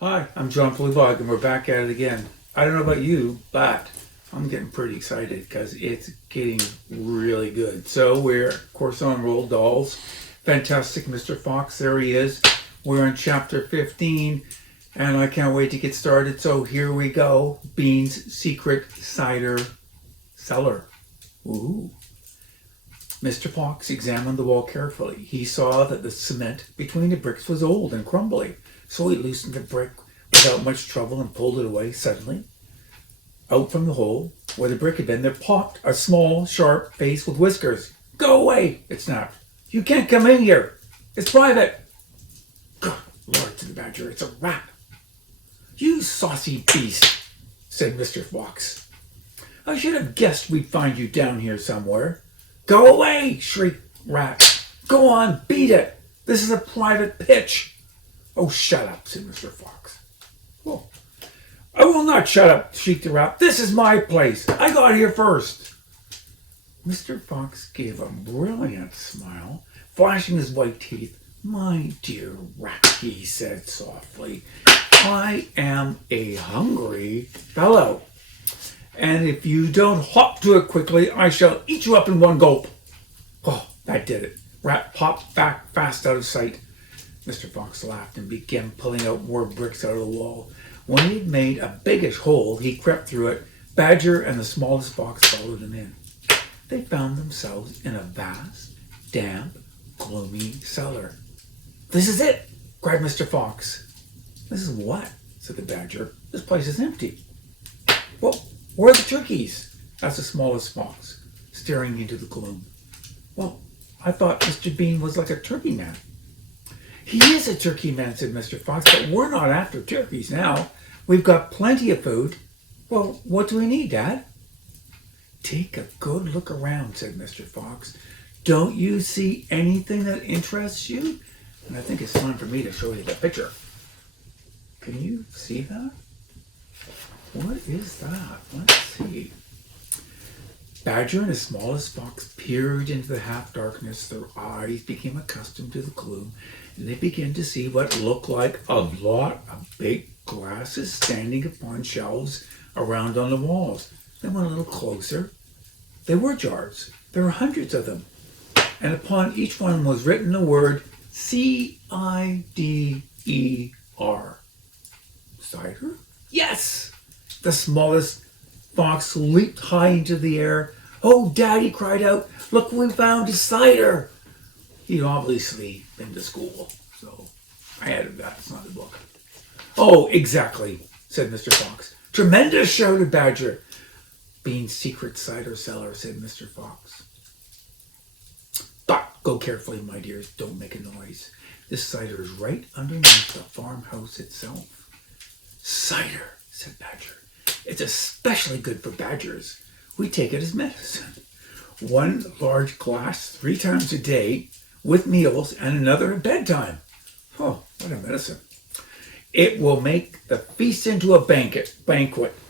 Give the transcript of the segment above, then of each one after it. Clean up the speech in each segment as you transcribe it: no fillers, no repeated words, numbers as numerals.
Hi, I'm John Fluevog, and we're back at it again. I don't know about you, but I'm getting pretty excited because it's getting really good. So we're, of course, on Roald Dahl's Fantastic Mr. Fox. There he is. We're in chapter 15, and I can't wait to get started. So here we go. Bean's Secret Cider Cellar. Ooh. Mr. Fox examined the wall carefully. He saw that the cement between the bricks was old and crumbly. So he loosened the brick without much trouble and pulled it away. Suddenly, out from the hole where the brick had been, there popped a small, sharp face with whiskers. "Go away!" it snapped. "You can't come in here. It's private." "Good Lord," said the badger, "it's a rat." "You saucy beast," said Mr. Fox. "I should have guessed we'd find you down here somewhere." "Go away!" shrieked Rat. "Go on, beat it. This is a private pitch." "Oh, shut up," said Mr. Fox. "Oh, I will not shut up," shrieked the Rat. "This is my place. I got here first." Mr. Fox gave a brilliant smile, flashing his white teeth. "My dear Rat," he said softly, "I am a hungry fellow, and if you don't hop to it quickly, I shall eat you up in one gulp." Oh, that did it. Rat popped back fast out of sight. Mr. Fox laughed and began pulling out more bricks out of the wall. When he'd made a biggish hole, he crept through it. Badger and the smallest fox followed him in. They found themselves in a vast, damp, gloomy cellar. "This is it!" cried Mr. Fox. "This is what?" said the Badger. "This place is empty." "Well, where are the turkeys?" asked the smallest fox, staring into the gloom. "Well, I thought Mr. Bean was like a turkey man." "He is a turkey man," said Mr. Fox, "but we're not after turkeys now. We've got plenty of food." "Well, what do we need, Dad?" "Take a good look around," said Mr. Fox. "Don't you see anything that interests you?" And I think it's time for me to show you the picture. Can you see that? What is that? Let's see. Badger and the smallest fox peered into the half-darkness. Their eyes became accustomed to the gloom, and they began to see what looked like a lot of big glasses standing upon shelves around on the walls. They went a little closer. They were jars. There were hundreds of them, and upon each one was written the word C-I-D-E-R. Cider? Yes! The smallest fox leaped high into the air. "Oh, Dad," he cried out, "look, we found cider." He'd obviously been to school, so I added that. It's not the book. "Oh, exactly," said Mr. Fox. "Tremendous," shouted Badger. "Bean's secret cider cellar," said Mr. Fox. "But go carefully, my dears. Don't make a noise. This cider is right underneath the farmhouse itself." "Cider," said Badger. "It's especially good for badgers. We take it as medicine. One large glass 3 times a day with meals and another at bedtime." "Oh, what a medicine." "It will make the feast into a banquet,"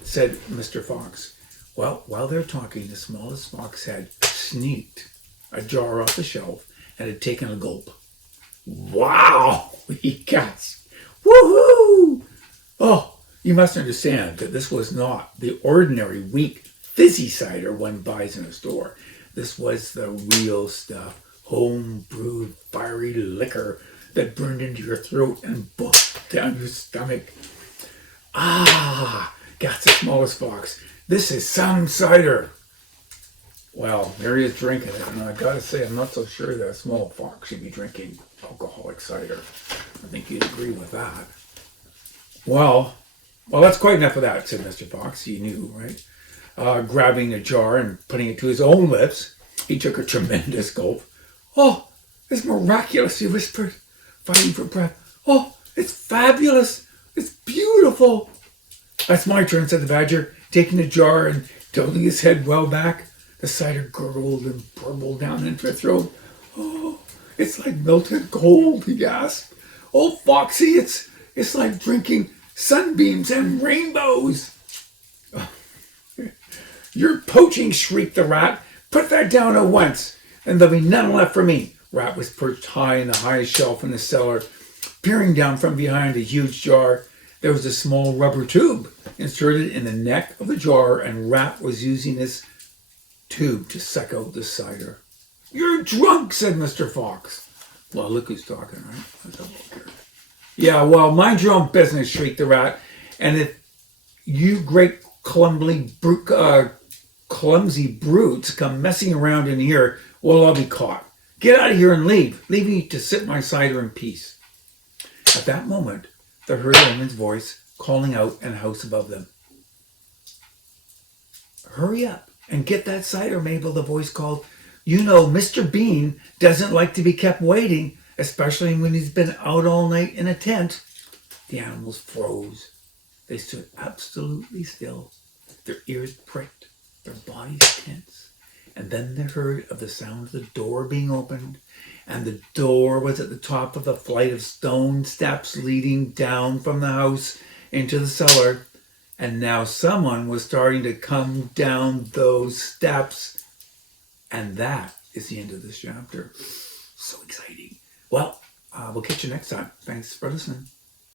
said Mr. Fox. Well, while they're talking, the smallest fox had sneaked a jar off the shelf and had taken a gulp. "Wow!" he gasped. "Woohoo!" Oh, you must understand that this was not the ordinary weak, fizzy cider one buys in a store. This was the real stuff, home-brewed, fiery liquor that burned into your throat and buffed down your stomach. "Ah," gasped the smallest fox, "this is some cider." Well, there he is drinking it, and I gotta say, I'm not so sure that a small fox should be drinking alcoholic cider. I think you'd agree with that. Well, that's quite enough of that," said Mr. Fox. He knew, right? Grabbing a jar and putting it to his own lips, he took a tremendous gulp. "Oh, it's miraculous," he whispered, fighting for breath. "Oh, it's fabulous. It's beautiful." "That's my turn," said the Badger, taking the jar and tilting his head well back. The cider gurgled and burbled down into his throat. "Oh, it's like melted gold," he gasped. "Oh, Foxy, it's like drinking sunbeams and rainbows." "You're poaching," shrieked the Rat. "Put that down at once, and there'll be none left for me." Rat was perched high in the highest shelf in the cellar, peering down from behind a huge jar. There was a small rubber tube inserted in the neck of the jar, and Rat was using this tube to suck out the cider. "You're drunk," said Mr. Fox. Well, look who's talking, right? That's a vulgar. "Yeah, well, mind your own business," shrieked the Rat. "And if you great clumsy brutes come messing around in here, we'll all be caught. Get out of here and leave me to sip my cider in peace." At that moment, they heard a woman's voice calling out in a house above them. "Hurry up and get that cider, Mabel," the voice called. "You know Mr. Bean doesn't like to be kept waiting, especially when he's been out all night in a tent." The animals froze. They stood absolutely still, their ears pricked, their bodies tense. And then they heard of the sound of the door being opened, and the door was at the top of a flight of stone steps leading down from the house into the cellar. And now someone was starting to come down those steps. And that is the end of this chapter. So exciting. Well, we'll catch you next time. Thanks for listening.